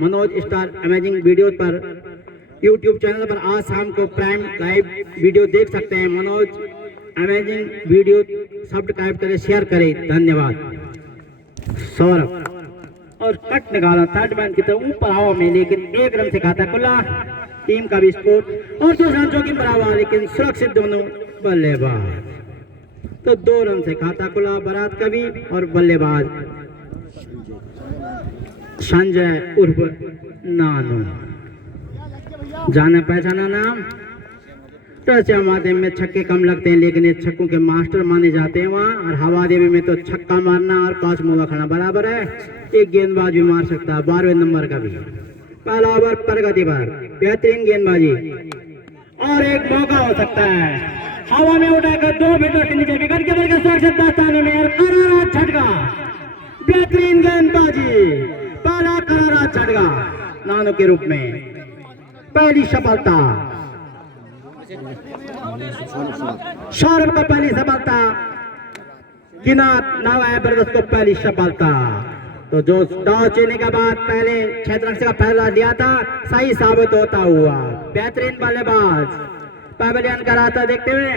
Manoj star amazing video पर YouTube channel पर आज शाम को प्राइम लाइव वीडियो देख सकते हैं। मनोज अमेजिंग वीडियो सब्सक्राइब करें, शेयर करें, धन्यवाद। सौरभ और कट निकाला थर्ड मैन की तरफ ऊपर हवा में, लेकिन 1 रन से खाता खुला। टीम का भी स्कोर और 2 रन जोखिम भरा हुआ, लेकिन सुरक्षित दोनों बल्लेबाज। तो 2 रन से खाता खुला बारात कवि और बल्लेबाज संजय उर्फ नानू, जाना पहचाना नाम। टच माध्यम में छक्के कम लगते हैं, लेकिन ये छक्कों के मास्टर माने जाते हैं वहाँ। और हवा देवी में तो छक्का मारना और 5 मुआ खाना बराबर है। एक गेंदबाज भी मार सकता है 12वें नंबर का भी। पहला ओवर प्रगति पर, बेहतरीन गेंदबाजी और एक मौका हो सकता है। हवा में उठाकर 2 मीटर के नीचे विकेट के बल सुरक्षित स्थान में और करारा झटका, बेहतरीन गेंदबाजी, पहला करारा झटका नानू के रूप में, पहली सफलता सौरभ को, पहली सफलता किनात नावा ब्रदर्स को पहली सफलता। तो जो टॉस जीतने के बाद पहले 6 रन का पहला दिया था, सही साबित होता हुआ। बेहतरीन बल्लेबाज पवेलियन का रास्ता देखते हुए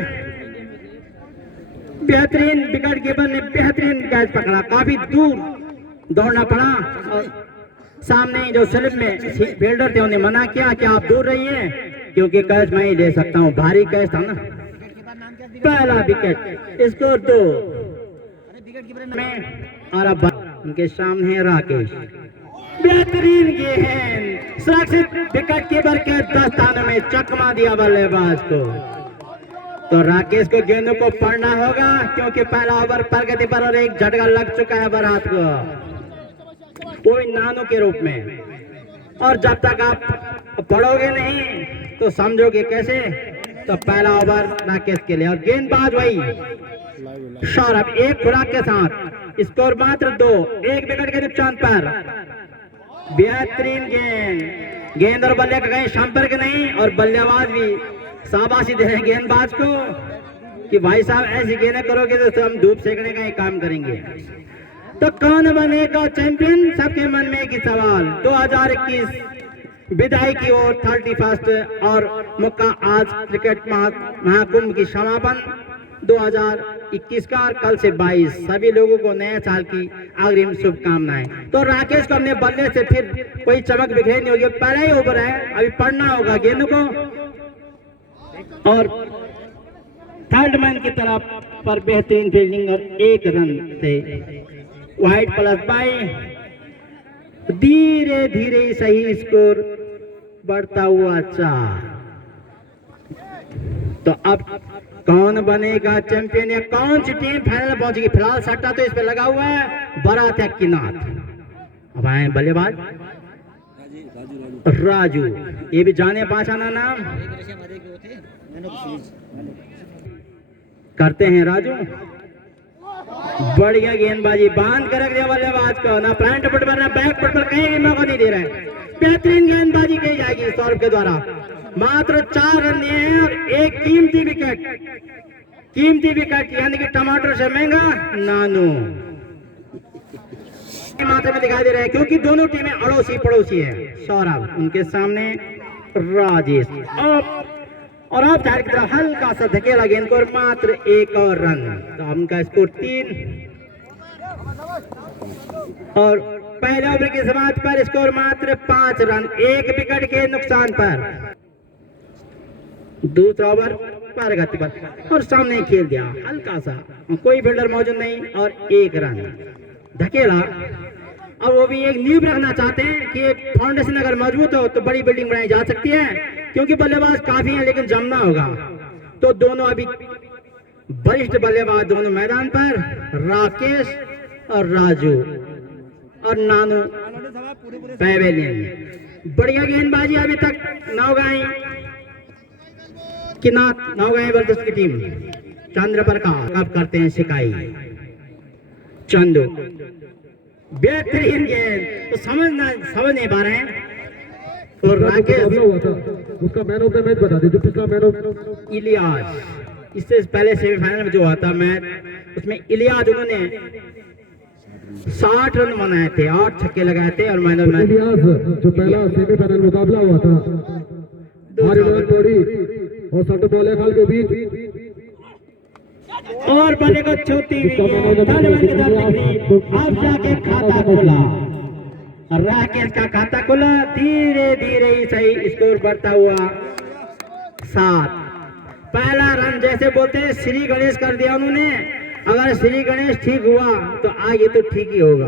बेहतरीन विकेट कीपर ने बेहतरीन कैच पकड़ा, काफी दूर दौड़ना पड़ा। और सामने जो स्लिप में फील्डर थे उन्हें मना किया कि आप दूर रहिए, क्योंकि कैच मैं ही ले सकता हूँ, भारी कैच था ना। पहला विकेट, स्कोर 2 में। और अब उनके सामने है राकेश, बेहतरीन गेंद, सुरक्षित विकेट कीपर के दस्ताने में चकमा दिया बल्लेबाज को। तो राकेश को गेंदों को पढ़ना होगा, क्योंकि पहला ओवर प्रगति पर और एक झटका लग चुका है बारात को, कोई नानू के रूप में। और जब तक आप पढ़ोगे नहीं तो समझोगे कैसे। तो पहला ओवर राकेश के लिए और गेंदबाज वही सौरभ, एक खुराक के साथ, स्कोर मात्र 2, 1 विकेट के नुकसान पर। बेहतरीन गेंद और बल्ले का कहीं संपर्क नहीं, और बल्लेबाज भी शाबाशी दे रहे हैं गेंदबाज को कि भाई साहब ऐसी गेंदें करोगे तो हम धूप सेकने का ही काम करेंगे। तो कौन बनेगा चैंपियन, सबके मन में एक ही सवाल। 2021 विदाई की ओर 31 और मौका आज क्रिकेट महाकुंभ की समापन 2021 का, कल से 22। सभी लोगों को नए साल की अग्रिम शुभकामनाएं। तो राकेश को अपने बल्ले से फिर कोई चमक बिखेरनी होगी, पहला ही ओवर है, अभी पढ़ना होगा गेंद को। और थर्ड मैन की तरफ पर बेहतरीन फील्डिंग और 1 रन से वाइड प्लस बाई। धीरे धीरे सही स्कोर बढ़ता हुआ 4। तो अब कौन बनेगा चैंपियन या कौन सी टीम फाइनल पहुंचेगी। फिलहाल सट्टा तो इस पे लगा हुआ है, बारात है किनात। अब आए बल्लेबाज राजू, ये भी जाने पहचाना नाम, करते हैं राजू। बढ़िया गेंदबाजी, बांध कर रख दिया बल्लेबाज को, ना फ्रंट फुट पर ना बैक फुट पर कहीं भी मौका नहीं दे रहे। बेहतरीन गेंदबाजी की जाएगी सौरभ के द्वारा। मात्र 4 रन दिए हैं और एक कीमती विकेट, यानी कि टमाटर से महंगा नानू मात्रा में दिखाई दे रहा है, क्योंकि दोनों टीमें अड़ोसी पड़ोसी है। सौरभ, उनके सामने राजेश, और आप चार की तरफ हल्का सा धकेला गेंद को और मात्र 1 और रन। तो उनका स्कोर 3 और पहले ओवर की समाप्त पर स्कोर मात्र 5 रन, 1 विकेट के नुकसान पर। दूसरा ओवर प्रगति पर और सामने खेल दिया हल्का सा, कोई फील्डर मौजूद नहीं और 1 रन धकेला। अब वो भी एक नींव रखना चाहते हैं कि एक फाउंडेशन अगर मजबूत हो तो बड़ी बिल्डिंग बनाई जा सकती है, क्योंकि बल्लेबाज काफी हैं लेकिन जमना होगा। तो दोनों अभी वरिष्ठ बल्लेबाज दोनों मैदान पर, राकेश और राजू और नानू पैवेलियन। बढ़िया गेंदबाजी अभी तक नौगाई किनात नौगाई बर्दस्त की टीम। चंद्र प्रकाश अब करते हैं शिकाई, चंदू बेहतरीन गेंद, तो समझ नहीं पा रहे हैं। और राकेश उसका मैन ऑफ द मैच बता दे, जो पिछला मैन ऑफ इलियास, इससे पहले सेमीफाइनल में जो हुआ था मैच, उसमें इलियास उन्होंने 60 रन बनाए थे, 8 छक्के लगाए थे और मैंने इलियास जो पहला सेमीफाइनल मुकाबला हुआ था हरियाणा टोरी और सट बॉले खाल के बीच और बल्ले को छूती हुई अब जाके खाता खोला और राकेश का खाता खोला। धीरे धीरे ही सही स्कोर बढ़ता हुआ 7। पहला रन जैसे बोलते हैं श्री गणेश कर दिया उन्होंने। अगर श्री गणेश ठीक हुआ तो आगे तो ठीक ही होगा।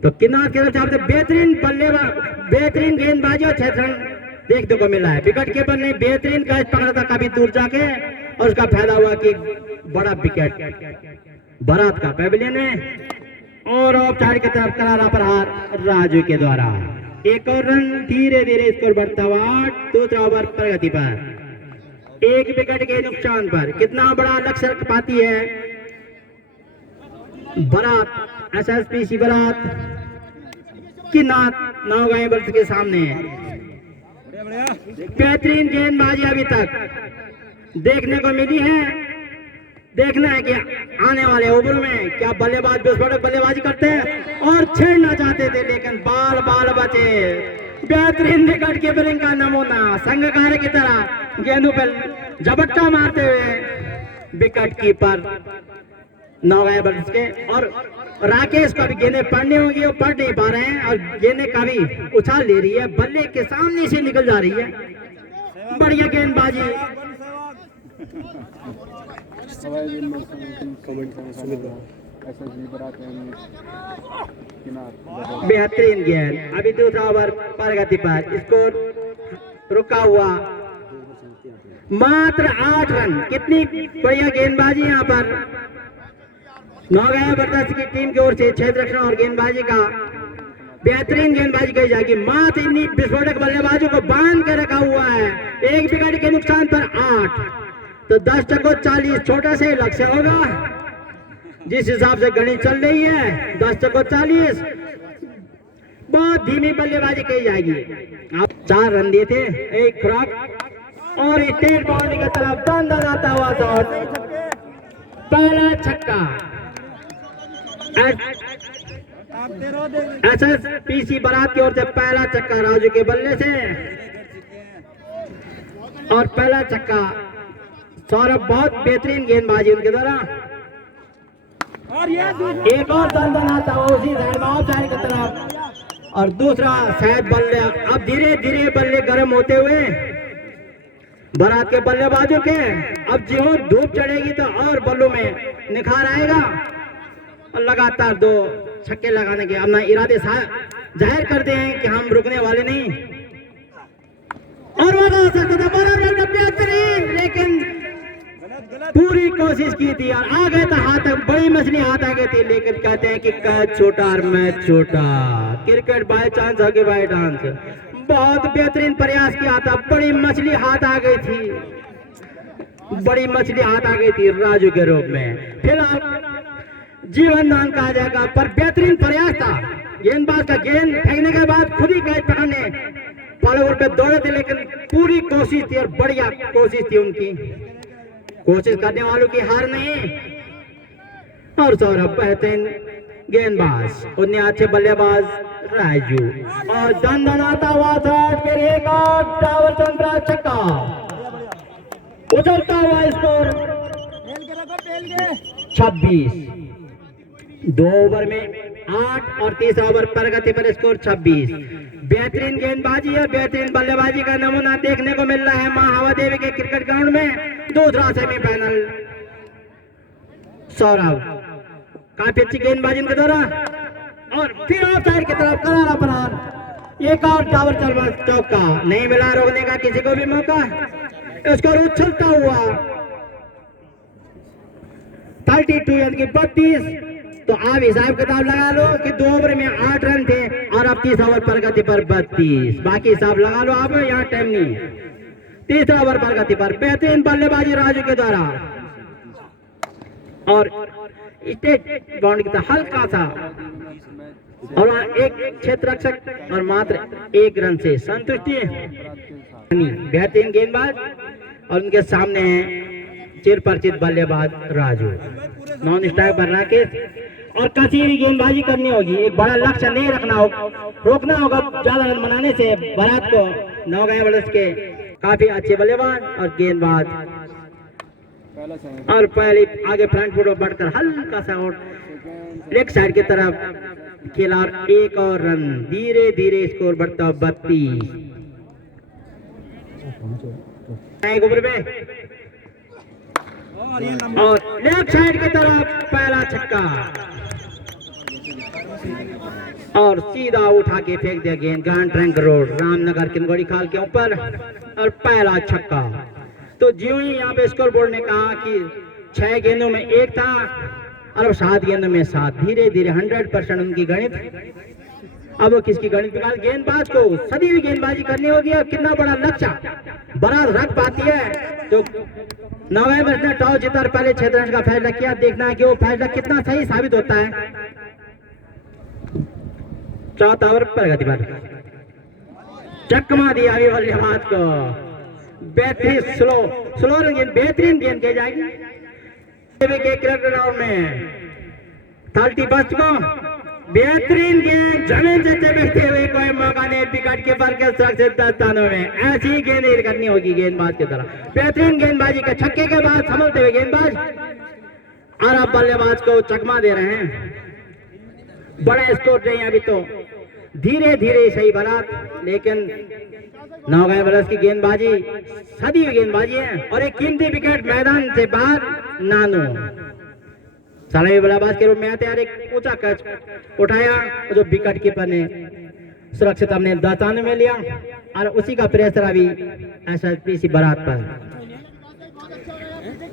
तो किनार के तरफ बेहतरीन बल्लेबाज, बेहतरीन गेंदबाजी और 6 रन देखने को मिला है। विकेट कीपर ने बेहतरीन कैच पकड़ा था काफी दूर जाके और उसका फायदा हुआ कि बड़ा विकेट बारात का पैवेलियन में। और औपचारिक की तरफ करारा प्रहार राजू के द्वारा। एक और रन, धीरे धीरे स्कोर बढ़ता हुआ 8। दूसरा ओवर प्रगति पर 1 विकेट के नुकसान पर कितना बड़ा लक्ष्य रख पाती है बारात। एसएसपीसी बारात की नौगाई वर्ष के सामने बेहतरीन गेंदबाजी अभी तक देखने को मिली है। देखना है कि आने वाले ओवर में क्या बल्लेबाज विस्फोटक बल्लेबाजी करते हैं और छेड़ना चाहते थे लेकिन बाल बाल बचे। बेहतरीन विकेट कीपिंग का नमूना संगकार्य की तरह गेंदों पर झपट्टा मारते हुए विकेट कीपर नौगाई वर्ष के। और राकेश को भी गेंदें पढ़नी होगी, वो पढ़ नहीं पा रहे हैं और गेंदें काफी उछाल ले रही है, बल्ले के सामने से निकल जा रही है। बढ़िया गेंदबाजी। बेहतरीन गेंद। अभी दूसरा ओवर प्रगति पर स्कोर रुका हुआ मात्र 8 रन। कितनी बढ़िया गेंदबाजी यहाँ पर नौगाई बर्दाश्त की टीम की ओर से। क्षेत्र रक्षण और गेंदबाजी का बेहतरीन गेंदबाजी कही जाएगी। मात्र इन्हीं विस्फोटक बल्लेबाजों को बांध कर रखा हुआ है। 1 विकेट के नुकसान पर 8। तो 10 चक्को 40 छोटा से लक्ष्य होगा जिस हिसाब से गणित चल रही है। 10 चक्को 40 बहुत धीमी बल्लेबाजी कही जाएगी। आप 4 रन दिए थे, 1 खुराक और स्टेट बाउंड्री की तरफ दन आता हुआ शॉट। पहला छक्का एसएसपीसी बारात की ओर से। पहला छक्का राजू के बल्ले से और पहला छक्का सौरभ। बहुत बेहतरीन गेंदबाजी उनके द्वारा। एक और दन आता हुआ उसी साइड की तरफ और दूसरा शायद बल्ले। अब धीरे धीरे बल्ले गर्म होते हुए बारात के बल्लेबाजों के। अब जो धूप चढ़ेगी तो और बल्लों में निखार आएगा और लगातार 2 छक्के लगाने के अपना इरादे जाहिर करते हैं कि हम रुकने वाले नहीं। और वो बेहतरीन, लेकिन पूरी कोशिश की थी और आ गए था हाथ, बड़ी मछली हाथ आ गई थी। लेकिन कहते हैं कि कैच छोटा और मैच छोटा। क्रिकेट बाय चांस होगी बाय डांस। बहुत बेहतरीन प्रयास किया था, बड़ी मछली हाथ आ गई थी, बड़ी मछली हाथ आ गई थी राजू के रूप में। फिलहाल जीवन दान कहा जाएगा पर बेहतरीन प्रयास था। गेंदबाज का गेंद फेंकने के बाद खुद ही कैच पकड़ने फॉलोवर पे दौड़े थे, लेकिन पूरी कोशिश थी और बढ़िया कोशिश थी उनकी। कोशिश करने वालों की हार नहीं। और सौरभ बेहतरीन गेंदबाज, उन्हें अच्छे बल्लेबाज राजू और दंदनाता हुआ शॉट। फिर एक और टावर चंद्रा छक्का। उछलता हुआ स्कोर 26। 2 ओवर में 8 और तीसरा ओवर प्रगति पर स्कोर 26। बेहतरीन गेंदबाजी और बेहतरीन बल्लेबाजी का नमूना देखने को मिल रहा है महावा देवी के क्रिकेट ग्राउंड में। दूसरा सेमीफाइनल सौरभ, काफी अच्छी गेंदबाजी उनके द्वारा। और फिर ऑफ साइड की तरफ करारा प्रहार। एक और टावर चलवा चौका, नहीं मिला रोकने का किसी को भी मौका। स्कोर उछलता हुआ 32 यानी कि 32। तो आप हिसाब किताब लगा लो कि 2 ओवर में 8 रन थे और अब 30 ओवर प्रगति पर 32। बाकी हिसाब लगा लो आप, यहाँ टाइम नहीं है। तीसरा ओवर प्रगति पर बेहतरीन बल्लेबाजी राजू के द्वारा और स्टेट बाउंड्री का हल्का सा और वहाँ एक क्षेत्र रक्षक और मात्र 1 रन से संतुष्टि। बेहतरीन गेंदबाज और उनके सामने है चिरपरिचित बल्लेबाज राजू। नॉन स्ट्राइक पर राकेश और कसीरी गेंदबाजी करनी होगी, एक बड़ा लक्ष्य नहीं रखना होगा, रोकना होगा ज्यादा रन बनाने से बारात को। नौगांव वारियर्स के काफी अच्छे बल्लेबाज और गेंदबाज, और पहले आगे फ्रंट फुट बढ़कर हल्का सा आउट लेग साइड की तरफ खेला और एक और रन। धीरे धीरे स्कोर बढ़ता 32 ओवर में, और लेफ्ट साइड की तरफ पहला छक्का और सीधा उठा के फेंक दिया गेंद ग्रांड ट्रैंक रोड रामनगर किनगोड़ी खाल के ऊपर और पहला छक्का। तो ज्यों ही यहाँ पे स्कोर बोर्ड ने कहा कि 6 गेंदों में 1 था और 7 गेंदों में 7, धीरे धीरे 100% उनकी गणित। अब वो किसकी गणित निकाल, गेंदबाज को सदी हुई गेंदबाजी करनी होगी और कितना बड़ा लक्ष्य बड़ा रख पाती है। तो नवंबर ने टॉस जीता और पहले 6 रन का फैसला किया, देखना है कि वो फैसला कितना सही साबित होता है। चौथा ओवर प्रगति पर चकमा दिया अभी बल्लेबाज को, बेहतरीन स्लो गेंद, बेहतरीन गेंद कही जाएगी के क्रिकेट राउंड में 30 को बेहतरीन गेंद जमीन से चमकते हुए, कोई मौका नहीं विकेट कीपर के सुरक्षित स्थानों में, ऐसी गेंद करनी होगी गेंदबाज की तरह। बेहतरीन गेंदबाजी के छक्के के बाद संभलते हुए गेंदबाज और अब बल्लेबाज को चकमा दे रहे हैं। बड़ा स्कोर नहीं अभी तो, धीरे धीरे सही बारात, लेकिन नौगांव वारियर्स की गेंदबाजी सदी हुई गेंदबाजी है और एक कीमती विकेट मैदान से बाहर नानो सलामी बल्लेबाज के रूप में आते हैं। एक ऊंचा कैच उठाया जो विकेट कीपर ने सुरक्षित अपने दास्तान में लिया और उसी का प्रेशर अभी एसएसपीसी बारात पर।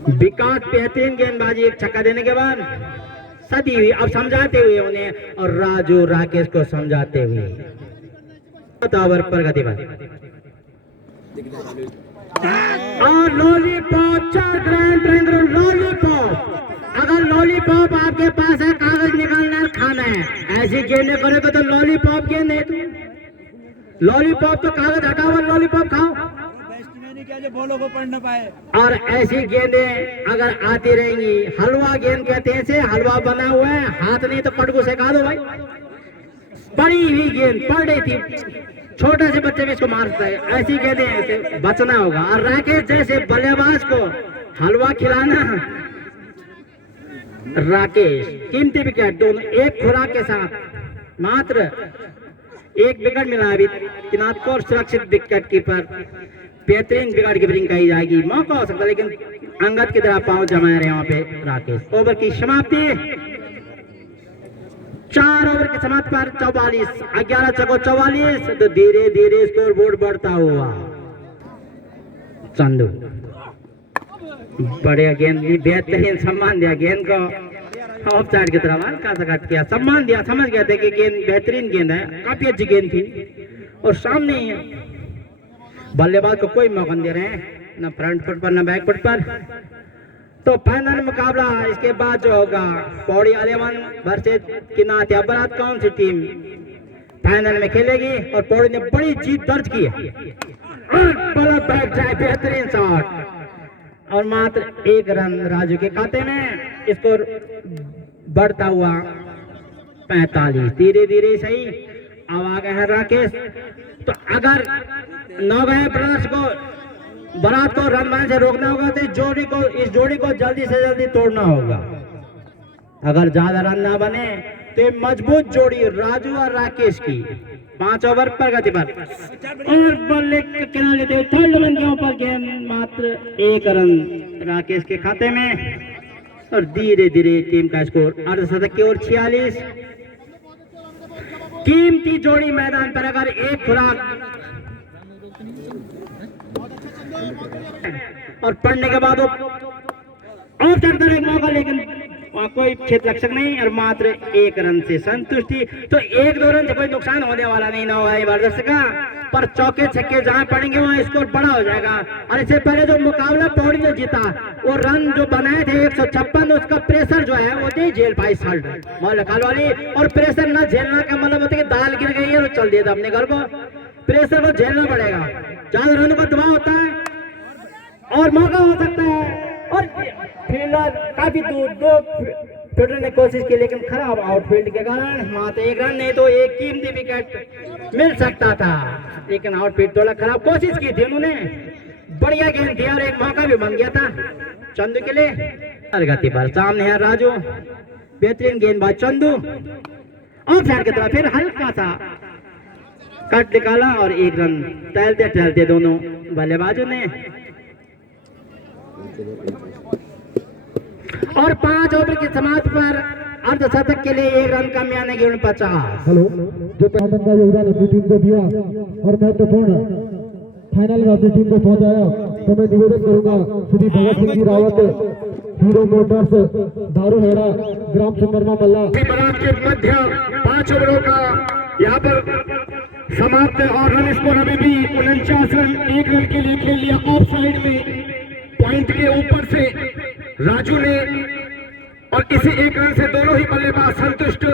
विकेट बेहतरीन गेंदबाजी, एक छक्का देने के बाद सदी हुई, अब समझाते हुए उन्हें और राजू राकेश को समझाते हुए ओवर प्रगति पर और लॉलीपॉप 4 ग्रांड ट्रैंक लॉलीपॉप। अगर लॉलीपॉप आपके पास है, कागज निकालना है, खाना है, ऐसी गेंदें करोगे तो लॉलीपॉप गेंद है। तो लॉलीपॉप तो कागज हटाओ और लॉलीपॉप खाओ, बोलो को पढ़ न पाए। और ऐसी गेंदें अगर आती रहेंगी, हलवा गेंद कहते हैं, से हलवा बना हुआ है, हाथ नहीं तो कटको से खा दो भाई। बड़ी हुई गेंद पड़ रही थी, छोटे से बच्चे भी इसको मारता है, ऐसी गेंदें ऐसे बचना होगा। और राकेश जैसे बल्लेबाज को हलवा खिलाना, राकेश कीमती विकेट दोनों एक खुराक के साथ, मात्र 1 विकेट मिला अभी किनात को, सुरक्षित विकेट कीपर, बेहतरीन विकेट कीपिंग कही जाएगी। मौका हो सकता है लेकिन अंगद की तरह पांव जमा रहे हैं वहां पे राकेश। ओवर की समाप्ति, 4 ओवर की समाप्ति पर 44, 11 चको 44। तो धीरे धीरे स्कोर बोर्ड बढ़ता हुआ चंदू बढ़िया गेंद, बेहतरीन सम्मान दिया गेंद को, ऑफ साइड की तरफ हल्का सा कट किया, सम्मान दिया, समझ गया था कि गेंद बेहतरीन गेंद है, काफी अच्छी गेंद थी। और सामने बल्लेबाज को कोई मौका नहीं दे रहे हैं, न फ्रंट फुट पर न बैक फुट पर। तो फाइनल मुकाबला इसके बाद जो होगा, पौड़ी 11 वर्सेस किनात बारात, कौन सी टीम फाइनल में खेलेगी। और पौड़ी ने बड़ी जीत दर्ज की है और बड़ा बैक जाए, बेहतरीन शॉट और मात्र 1 रन राजू के खाते में, स्कोर बढ़ता हुआ 45। धीरे धीरे सही, अब आ गए हैं राकेश। तो अगर नौगांव ब्रदर्स को बारात को रन बनाने से रोकना होगा तो इस जोड़ी को जल्दी से जल्दी तोड़ना होगा। अगर ज्यादा रन ना बने तो ये मजबूत जोड़ी राजू और राकेश की 5 ओवर प्रगति पर और बल्ले के किनारे लेते हुए थर्ड रन के ऊपर गेंद, मात्र 1 रन राकेश के खाते में। और धीरे धीरे टीम का स्कोर अर्धशतक की ओर 46। कीमती जोड़ी मैदान पर अगर एक खुराक और पढ़ने के बाद और चढ़ता एक मौका, लेकिन कोई क्षेत्र रक्षक नहीं और मात्र 1 रन से संतुष्टि। तो 1-2 रन से कोई नुकसान होने वाला नहीं नौगांव वारियर्स का, पर चौके छक्के जहां पड़ेंगे वहां स्कोर बड़ा हो जाएगा। और इससे पहले जो मुकाबला पौड़ी ने जीता, वो रन जो बनाए थे 156, उसका प्रेशर जो है वो नहीं झेल पाई साल्ट मौलकाल वाली। और प्रेशर न झेलना का मतलब होता है कि दाल गिर गई है तो चल दिया था अपने घर को, प्रेशर को झेलना पड़ेगा। 4 रनों का दबाव होता है और मौका हो सकता है। और फील्डर काफी दूर, 2 फील्डर ने कोशिश की लेकिन खराब आउटफील्ड के कारण मात्र एक रन नहीं तो एक कीमती विकेट मिल सकता था, लेकिन आउटफील्ड थोड़ा खराब कोशिश की थी उन्होंने। बढ़िया गेंद थी और एक मौका भी बन गया था चंदू के लिए। गति पर सामने है राजू, बेहतरीन गेंदबाज चंदू, ऑफ साइड की तरफ फिर हल्का सा कट निकाला और एक रन टहलते टहलते दोनों बल्लेबाजों ने। और 5 ओवर की समाप्ति पर अर्धशतक के लिए 1 रन कम यानी कि 49। हेलो, जो पैटर्न का योगदान अपनी टीम को दिया और महत्वपूर्ण फाइनल में अपनी टीम को पहुंचाया, तो मैं निवेदन करूंगा श्री भगत सिंह जी रावत, हीरो मोटर्स, दारूहेड़ा, ग्राम चंद्रमा मल्ला के मध्य 5 ओवरों का यहाँ पर समाप्त है और रन स्कोर अभी भी 49 रन 1 रन के लिए खेल लिया। ऑफ साइड में पॉइंट के ऊपर से राजू ने और इसी 1 रन से दोनों ही बल्लेबाज संतुष्ट।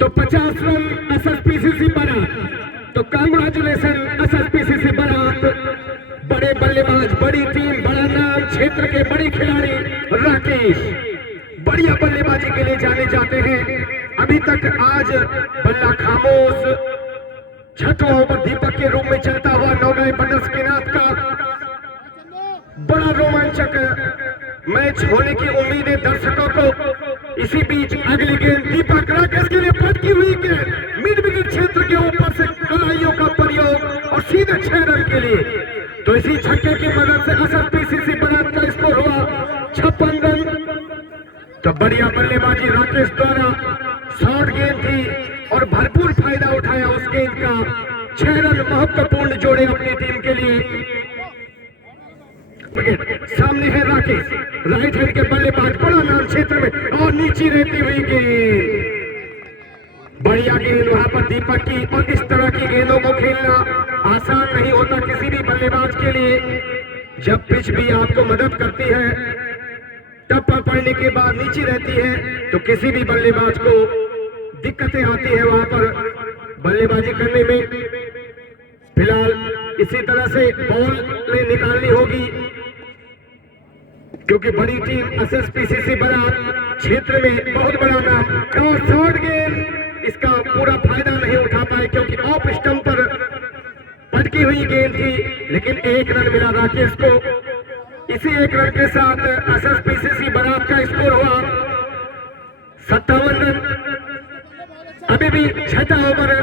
तो 50 रन एसएसपीसीसी बना, तो कांग्रेचुलेशन एसएसपीसीसी बना। बड़े बल्लेबाज, बड़ी टीम, बड़ा नाम, क्षेत्र के बड़े खिलाड़ी राकेश बढ़िया बल्लेबाजी के लिए जाने जाते हैं। अभी तक आज बल्ला खामोश, छठवां ओवर दीपक के रूप में चलता हुआ नौगाई बनस्कीनाथ का बड़ा रोमांचक मैच होने की उम्मीद है दर्शकों को। इसी बीच अगली गेंद दीपक राकेश के लिए पटकी हुई गेंद मिड विकेट क्षेत्र के ऊपर से कलाइयों का प्रयोग और सीधे 6 रन के लिए। तो इसी छक्के की मदद से एसएसपीसीसी बनात का स्कोर हुआ 56 रन। तो बढ़िया बल्लेबाजी राकेश द्वारा, शॉर्ट गेंद थी और भरपूर फायदा उठाया उस गेंद का। 6 रन महत्वपूर्ण जोड़े अपनी टीम के लिए। सामने है राकेश, राइट हैंड के बल्लेबाज, बड़ा नाम क्षेत्र में और नीचे रहती हुई गेंद। बढ़िया गेंद वहां पर दीपक की। और इस तरह की गेंदों को खेलना आसान नहीं होता किसी भी बल्लेबाज के लिए। जब पिच भी आपको मदद करती है, टप्पा पड़ने के बाद नीचे रहती है, तो किसी भी बल्लेबाज को दिक्कतें आती है वहां पर बल्लेबाजी करने में। फिलहाल इसी तरह से बॉल निकालनी होगी क्योंकि बड़ी टीम एसएसपीसीसी बना क्षेत्र में बहुत बड़ा नाम। और शॉर्ट गेंद इसका पूरा फायदा नहीं उठा पाए क्योंकि ऑफ स्टंप पर पटकी हुई गेंद थी, लेकिन 1 रन मिला राकेश को। इसी 1 रन के साथ एसएसपीसीसी बनात का स्कोर हुआ 57 रन। अभी भी 6वां ओवर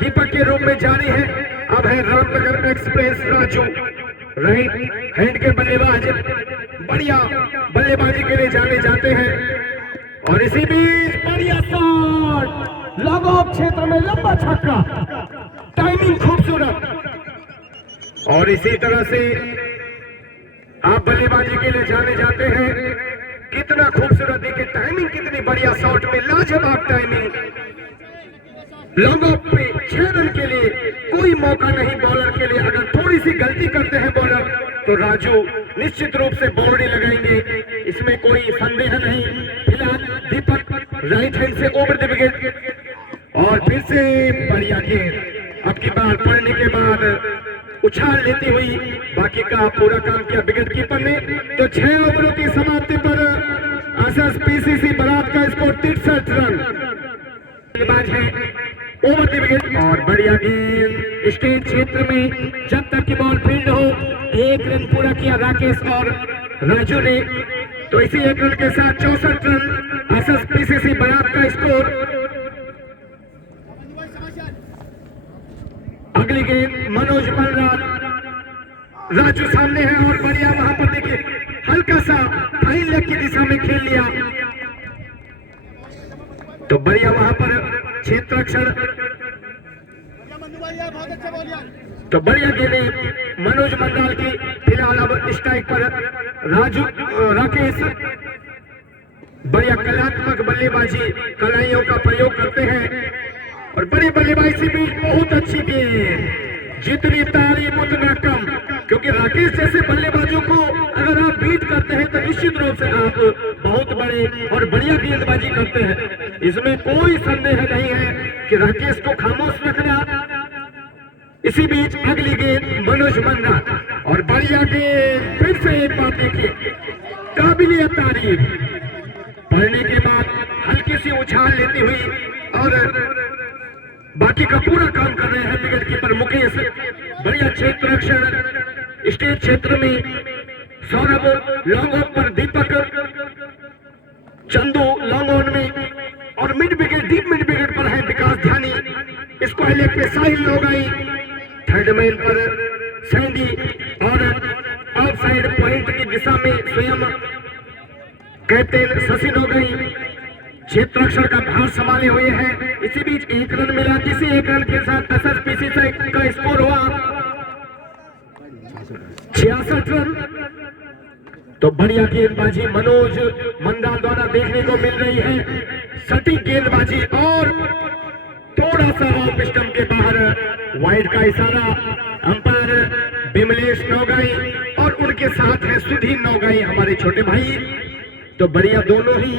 दीपक के रूप में जारी है। अब है Ramnagar express Raju, right hand के बल्लेबाज, बढ़िया बल्लेबाजी के लिए जाने जाते हैं। और इसी बीच बढ़िया शॉट, लॉन्ग ऑफ क्षेत्र में लंबा छक्का, टाइमिंग खूबसूरत। और इसी तरह से आप बल्लेबाजी के लिए जाने जाते हैं। कितना खूबसूरत देखिए, टाइमिंग कितनी बढ़िया, शॉट में लाजवाब टाइमिंग। लॉन्ग ऑफ पे 6 रन के लिए कोई मौका नहीं बॉलर के लिए। अगर थोड़ी सी गलती करते हैं बॉलर तो राजू निश्चित रूप से बाउंड्री लगाएंगे, इसमें कोई संदेह नहीं। फिलहाल दीपक राइट हैंड से ओवर द विकेट और फिर से बढ़िया गेंद। अब की बार पड़ने के बाद उछाल लेती हुई बाकी का पूरा काम किया विकेट कीपर ने। तो 6 ओवरों की समाप्ति पर एसएसपीसीसी बनात का स्कोर 63 रन है ओवर द विकेट। और बढ़िया गेंद स्टेट क्षेत्र में जब तक की बॉल फील्ड हो। 1 रन पूरा किया राकेश और राजू ने। तो इसी 1 रन के साथ 64 रन एसएसपीसीसी बनात का स्कोर। अगली गेंद मनोज बलराज, राजू सामने है और बढ़िया वहां पर देखिए हल्का सा फाइन लेग की दिशा में खेल लिया। तो बढ़िया वहां पर क्षेत्ररक्षण, तो बढ़िया गेंद मनोज मंडाल की। फिलहाल अब स्ट्राइक पर राजू राकेश बढ़िया कलात्मक बल्लेबाजी, कलाइयों का प्रयोग करते हैं और बड़ी बल्लेबाजी भी बहुत अच्छी गेंद। जितनी तारीफ उतना कम, क्योंकि राकेश जैसे बल्लेबाजों को अगर आप बीट करते हैं तो निश्चित रूप से आप बहुत बड़े और बढ़िया गेंदबाजी करते हैं। इसमें कोई संदेह नहीं है कि राकेश को खामोश रखना। इसी बीच अगली गेंद मनोज मंडा और बढ़िया गेंद। फिर से एक बार देखिए, काबिलियत तारीफ, बढ़ने के बाद हल्की सी उछाल लेती हुई और बाकी का पूरा काम कर रहे हैं विकेट कीपर मुकेश। बढ़िया क्षेत्र रक्षण स्टेज क्षेत्र में सौरभ, लॉन्ग ऑन पर दीपक, चंदू लॉन्ग ऑन में, और mid wicket deep mid wicket पर है विकास ध्यानी। इसको लेग पे साहिल लोगाई, थर्ड मैन पर सैंडी और ऑफ साइड पॉइंट की दिशा में स्वयं कैप्टन शशि लोगाई क्षेत्र रक्षण का भार संभाले हुए हैं। इसी बीच एक रन मिला, किसी एक रन के साथ एसएसपीसी का स्कोर हुआ 66 रन। तो बढ़िया गेंदबाजी मनोज मंडाल द्वारा देखने को मिल रही है, सटीक गेंदबाजी और थोड़ा सा ऑफ स्टंप के बाहर वाइड का इशारा। अंपायर बिमलेश नौगाई और उनके साथ है सुधीर नौगाई हमारे छोटे भाई। तो बढ़िया, दोनों ही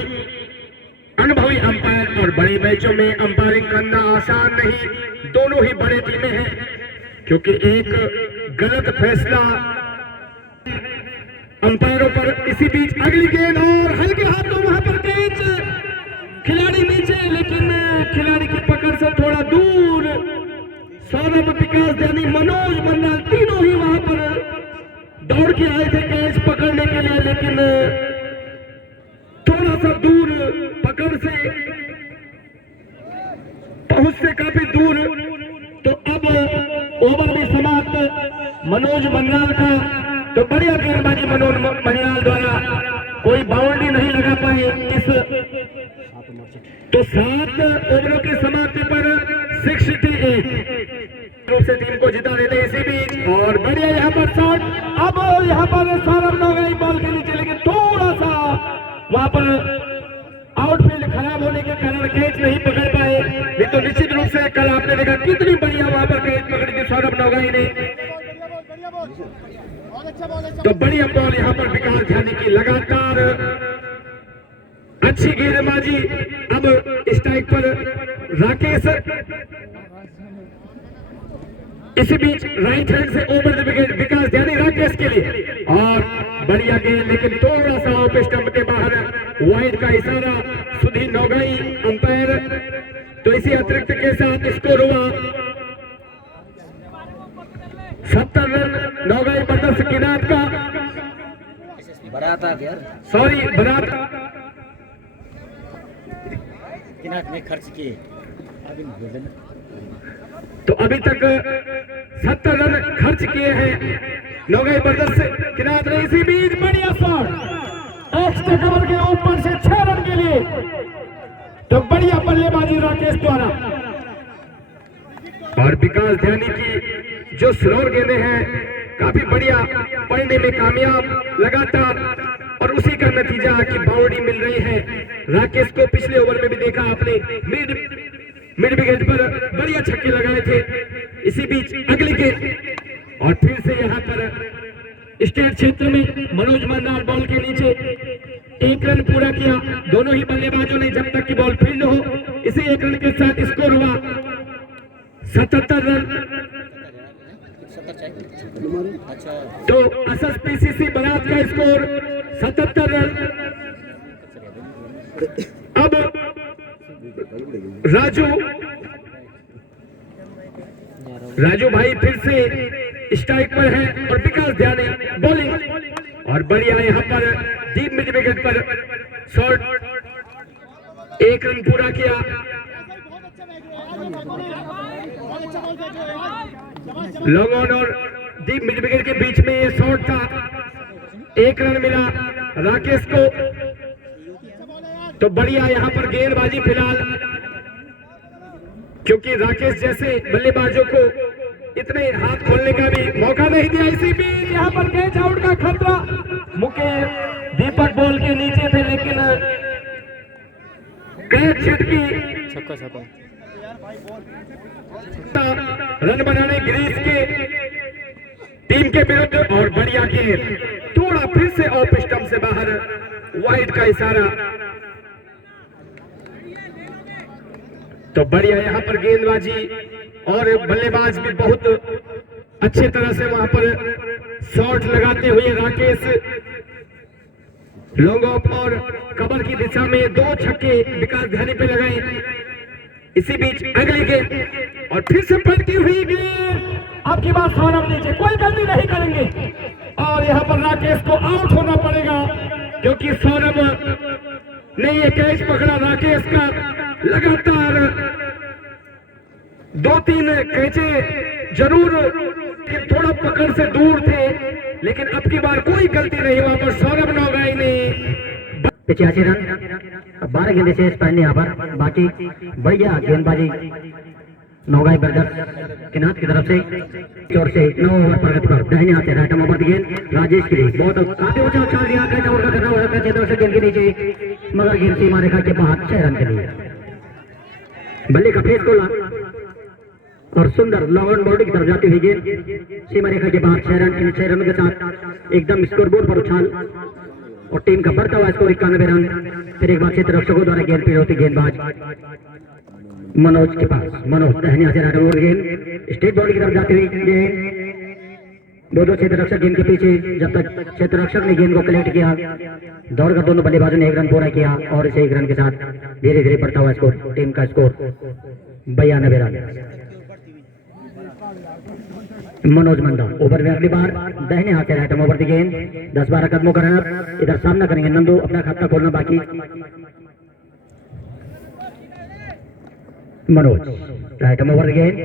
अनुभवी अंपायर और बड़े मैचों में अंपायरिंग करना आसान नहीं, दोनों ही बड़े टीमें हैं, क्योंकि एक गलत फैसला अंपायरों पर। इसी बीच अगली गेंद और हल्के हाथों वहां पर कैच, खिलाड़ी नीचे, लेकिन खिलाड़ी की पकड़ से थोड़ा दूर। सौरभ, विकास ध्यानी, मनोज मंडल तीनों ही वहां पर दौड़ के आए थे कैच पकड़ने के लिए, लेकिन थोड़ा सा दूर पकड़ से, पहुंच से काफी दूर। तो अब ओवर भी समाप्त मनोज मंडल का। तो बढ़िया गेंदबाजी मनोज मंडल द्वारा, कोई बाउंड्री नहीं लगा पाए इस। तो 7 ओवरों की समाप्ति पर 68 रूप से टीम को जिता देते हैं। इसी बीच और बढ़िया यहाँ पर शॉट, अब यहाँ पर सौरभ नौगाई बॉल के नीचे, लेकिन थोड़ा सा वहां पर आउटफील्ड खराब होने के कारण कैच नहीं पकड़ पाए। नहीं तो निश्चित रूप से कल आपने देखा कितनी बढ़िया वहां पर कैच पकड़ी थी सौरभ नौगाई ने। तो बढ़िया बॉल यहाँ पर विकास ध्यानी की, लगातार अच्छी गेंदबाजी। अब स्ट्राइक पर राकेश, इसी बीच राइट हैंड से ओवर द विकेट विकास ध्यानी राकेश के लिए, और बढ़िया गेंद, लेकिन थोड़ा सा ऑफ स्टंप के बाहर वाइड का इशारा सुधीर नौगाई अंपायर। तो इसी अतिरिक्त के साथ स्कोर हुआ 70 रन। नौगाई बर्दस किनार का, सॉरी बरात में खर्च किए। तो अभी तक 70 रन खर्च किए हैं नौगाई बर्दस किनार ने। इसी बीच बढ़िया शॉट एक्स्ट्रा कवर के ऊपर से 6 रन के लिए। तो बढ़िया बल्लेबाजी राकेश द्वारा, और विकास ध्यानी की जो स्लोअर गेंदें हैं काफी बढ़िया पढ़ने में कामयाब लगातार, और उसी का नतीजा कि बाउंड्री मिल रही है राकेश को। पिछले ओवर में भी देखा आपने, मिड विकेट पर बढ़िया छक्के लगाए थे। इसी बीच अगली गेंद और फिर से यहाँ पर स्टेट क्षेत्र में मनोज मंडाल बॉल के नीचे 1 रन पूरा किया दोनों ही बल्लेबाजों ने, जब तक की बॉल फील्ड हो। इसी 1 रन के साथ स्कोर हुआ 77 रन। तो एसएसपीसीसी बरात का स्कोर 77 रन। अब राजू भाई फिर से स्ट्राइक पर है और विकास ध्यानी बॉलिंग, और बढ़िया यहाँ पर डीप मिड विकेट पर शॉट, 1 रन पूरा किया। लॉन्ग ऑन और डीप मिड विकेट के बीच में ये शॉट था, 1 रन मिला राकेश को। तो बढ़िया यहाँ पर गेंदबाजी फिलहाल, क्योंकि राकेश जैसे बल्लेबाजों को इतने हाथ खोलने का भी मौका नहीं दिया। इसी बीच यहाँ पर कैच आउट का खतरा, मुकेश दीपक बॉल के नीचे थे, लेकिन कैच छिटकी, रन बनाने ग्रीस के टीम के विरुद्ध, और बढ़िया गेंद, थोड़ा फिर से ऑफ स्टंप से बाहर, वाइड का इशारा। तो बढ़िया यहाँ पर गेंदबाजी और बल्लेबाज भी बहुत अच्छे तरह से वहां पर शॉट लगाते हुए राकेश। लॉन्ग ऑफ और कबर की दिशा में 2 छक्के विकास ध्यानी पे लगाए। इसी बीच अगली गेंद और फिर से पलटी हुई गेंद। आपकी बात सौरभ नीचे, कोई गलती नहीं करेंगे और यहाँ पर राकेश को आउट होना पड़ेगा क्योंकि सौरभ ने ये कैच पकड़ा। राकेश का लगातार 2-3 कैचे जरूर थोड़ा पकड़ से दूर थे, लेकिन अब की बार कोई गलती नहीं। वहां पर सौरभ नौगाई ने 85 रन, 12 गेंदें शेष पहले यहाँ पर बाकी। बढ़िया गेंदबाजी नौगाई ब्रदर्स किनात की तरफ से चोर से 9 ओवर प्रगति पर दाहिने हाथ से राइट आर्म ओवर गेंद राजेश के लिए बहुत काफी ऊंचा उछाल दिया। कैच ओवर का करना हुआ क्षेत्र से गेंद के नीचे, मगर गेंद सीमा रेखा के बाहर 6 रन के लिए। बल्ले का फेस खोला और सुंदर लॉन्ग बॉडी की तरफ जाती हुई गेंद सीमा रेखा के बाहर 6 रन। इन 6 रनों के साथ एकदम स्कोरबोर्ड पर उछाल और टीम का बढ़ता हुआ स्कोर 91 रन। फिर एक बार क्षेत्र रक्षकों द्वारा गेंद पीड़ होती गेंदबाज मनोज के पास। मनोज दाहिने से राइट ओवर गेंद स्टेट बॉडी की तरफ जाती हुई गेंद। दो क्षेत्र रक्षक गेंद के पीछे, जब तक क्षेत्र रक्षक ने गेंद को कलेक्ट किया, दौड़कर दोनों बल्लेबाजों ने 1 रन पूरा किया और इसे 1 रन के साथ धीरे धीरे बढ़ता हुआ स्कोर। टीम का स्कोर 92 रन। मनोज मंडा ओवर में अगली बार दाहिने हाथ से राइट आर्म ओवर दी गेंद। 10-12 कदमों का रनर। इधर सामना करेंगे नंदू, अपना खाता खोलना बाकी। मनोज राइट आर्म ओवर गेंद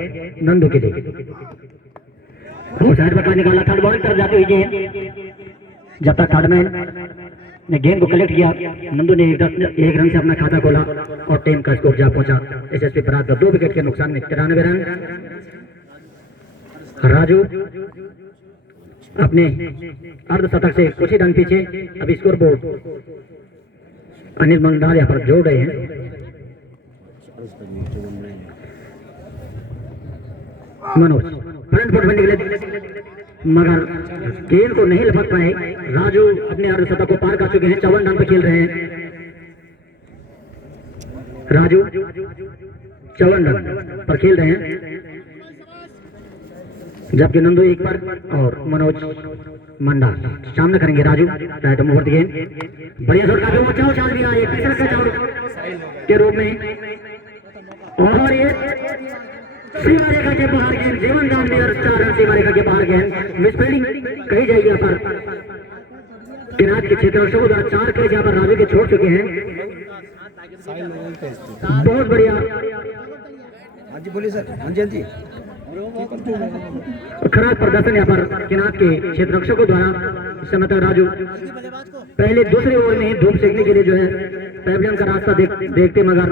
नंदू के लिए और साइड पर निकाला। थर्ड बॉल तरफ जाती हुई गेंद, जब तक थर्डमैन ने गेंद को कलेक्ट किया, नंदू ने 1 रन से अपना खाता खोला और टीम का स्कोर जा पहुंचा एसएसपी पराग का 2 विकेट के नुकसान में 93 रन। राजू अपने अर्धशतक से कुछ ही रन पीछे। अभी स्कोर बोर्ड अनिल मंडाल यहाँ पर जोड़ रहे हैं। मनोज फ्रंट फुट में निकले मगर गेंद को नहीं लपक पाए। राजू अपने अर्धशतक को पार कर चुके हैं, 54 रन पर खेल रहे हैं। राजू 54 रन पर खेल रहे हैं, जबकि नंदू 1 पर और मनोज मंडा सामने करेंगे। राजू राइट आर्म ओवर गेंद, बढ़िया शॉट, काफी अच्छा उछाल दिया ये तीसरा कैच आउट के रूप में। और ये सीमा रेखा के बाहर गेंद, जीवन दाम ने 4 रन सीमा रेखा के बाहर गेंद। मिस फील्डिंग कही जाएगी यहाँ पर। किनारे के क्षेत्र रक्षकों द्वारा 4 कैच यहाँ पर राजू के छोड़ चुके हैं। बहुत बढ़िया। हाँ जी बोलिए सर। हाँ जी खराब प्रदर्शन यहाँ पर किनार के क्षेत्र रक्षकों द्वारा। इस समय तक राजू पहले दूसरे ओवर में धूप सेकने के लिए जो है पैविलियन का रास्ता देखते, मगर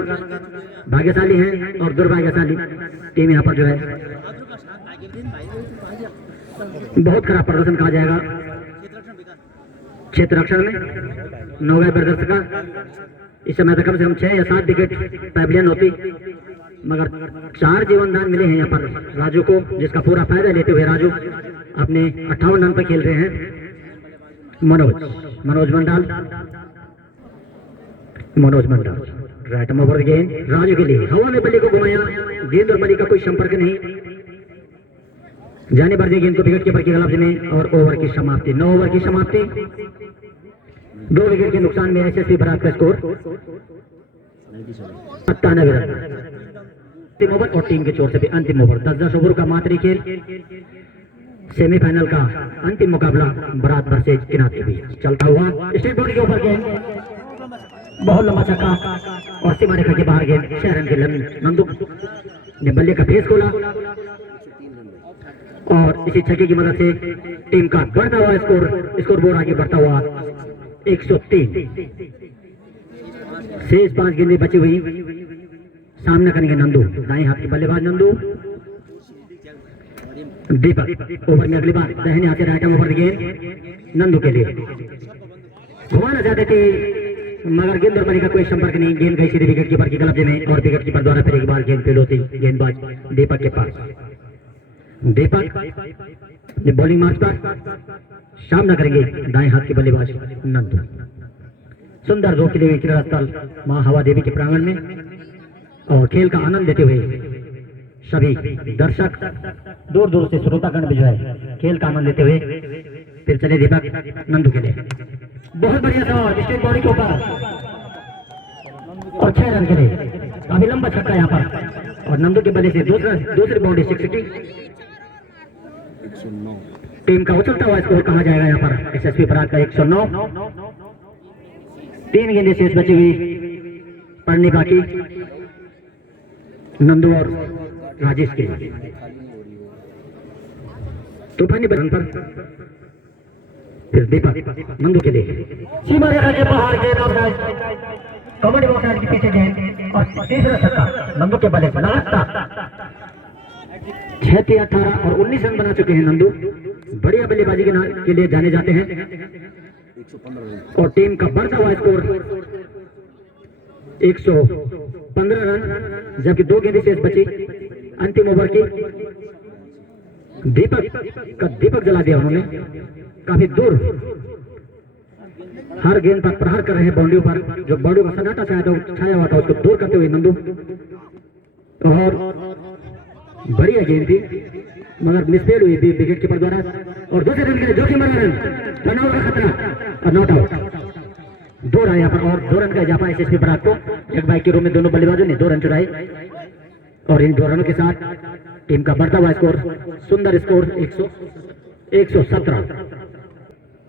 भाग्यशाली हैं और दुर्भाग्यशाली टीम यहाँ पर जो है बहुत खराब प्रदर्शन कहा जाएगा क्षेत्र रक्षण में। नौगाई ब्रदर्स का इस समय तक कम से कम 6 या 7 विकेट पैविलियन होती, मगर 4 जीवनदान मिले हैं यहाँ पर राजू को, जिसका पूरा फायदा लेते हुए राजू अपने 58 रन पर खेल रहे हैं। Manoj Mandal right arm over गेंद राजू के लिए। हवा में बल्ले को घुमाया, गेंद और बल्ले का कोई संपर्क नहीं, जाने बढ़ गेंद को विकेट कीपर की गलत में और ओवर की समाप्ति। 9 ओवर की समाप्ति, 2 विकेट के नुकसान में एसएसपी बराबर का स्कोर 97 रन। अंतिम ओवर और टीम के चोर से भी अंतिम ओवर 10-10 ओवर का मात्री खेल। सेमीफाइनल का अंतिम मुकाबला बरात वर्सेज किनार के बीच चलता हुआ। स्टेट बॉडी के ऊपर गेंद, बहुत लंबा छक्का और सीमा रेखा के बाहर गेंद। 6 रन के नंदू ने बल्ले का फेस खोला और इसी छक्के की मदद से टीम का बढ़ता हुआ स्कोर बोर्ड आगे बढ़ता हुआ 103। शेष 5 गेंदें बची हुई। सामना करेंगे नंदू, दाएं हाथ के बल्लेबाज नंदू। दीपक ओवर में अगली बार दाहिने हाथ से राइट आर्म ओवर गेंद नंदू के लिए। घुमाना चाहते थे मगर गेंद और बल्ले का कोई संपर्क नहीं। गेंद गई सीधे विकेट कीपर की गलत में और विकेट कीपर द्वारा फिर एक बार गेंद फील्ड होती गेंदबाज दीपक के पास। दीपक बॉलिंग मार्च पर सामना करेंगे दाएं हाथ के बल्लेबाज नंदू। सुंदर दो किले क्रीड़ा स्थल मां हवा देवी के प्रांगण में और खेल का आनंद लेते हुए सभी दर्शक दूर दूर से श्रोतागण भी जो है खेल का आनंद लेते हुए फिर चले दीपक नंदू के लिए। बहुत बढ़िया शॉट स्ट्रेट बॉडी के ऊपर और 6 रन के लिए काफी लंबा छक्का यहाँ पर। और नंदू के बल्ले से दूसरी बाउंड्री 660। टीम का उछलता हुआ स्कोर कहा जाएगा यहाँ पर एसएसपी बरात का 109। 3 गेंदें शेष बची हुई पढ़ने बाकी नंदू और राजेश के। तूफानी बटन पर फिर दीपक नंदू के लिए सीमा रेखा के बाहर गेंद कबड्डी बॉक्स के पीछे गेंद और तीसरा छक्का नंदू के बल्ले लगातार 6 18 और 19 रन बना चुके हैं नंदू। बढ़िया बल्लेबाजी के लिए जाने जाते हैं और टीम का बढ़ता हुआ स्कोर 115 रन जबकि 2 गेंदें शेष बची अंतिम ओवर की। दीपक जला दिया उन्होंने काफी दूर हर गेंद पर प्रहार कर रहे हैं बाउंड्री पर जो बाउंड्री का सन्नाटा छाया हुआ था उसको दूर करते हुए नंदू। और बढ़िया गेंद थी मगर मिसफील्ड हुई थी विकेट कीपर द्वारा। और दूसरे रन के लिए जोखिम भरा रन रनआउट का खतरा और नॉट आउट 2 रन यहाँ पर। और 2 रन का इजाफा एसएसपी बरात को एक बाइक के रूप में दोनों बल्लेबाजों ने 2 रन चुराए और इन 2 रनों के साथ टीम का बढ़ता हुआ स्कोर सुंदर स्कोर 117।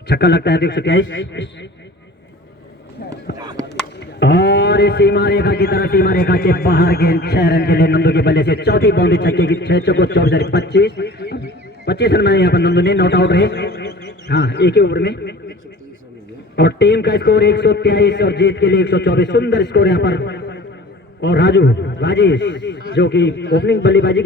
छक्का लगता है 123 और इस सीमा रेखा की तरह सीमा रेखा के बाहर गेंद 6 रन के लिए नंदू के बल्ले से चौथी बाउंड्री छक्के की 6 चौको 25 रन में यहाँ पर नंदू ने नॉट आउट रहे। हाँ एक ही ओवर में और टीम का स्कोर 123 और जीत के लिए 124। सुंदर स्कोर यहाँ पर। और राजेश जो कि ओपनिंग बल्लेबाजी के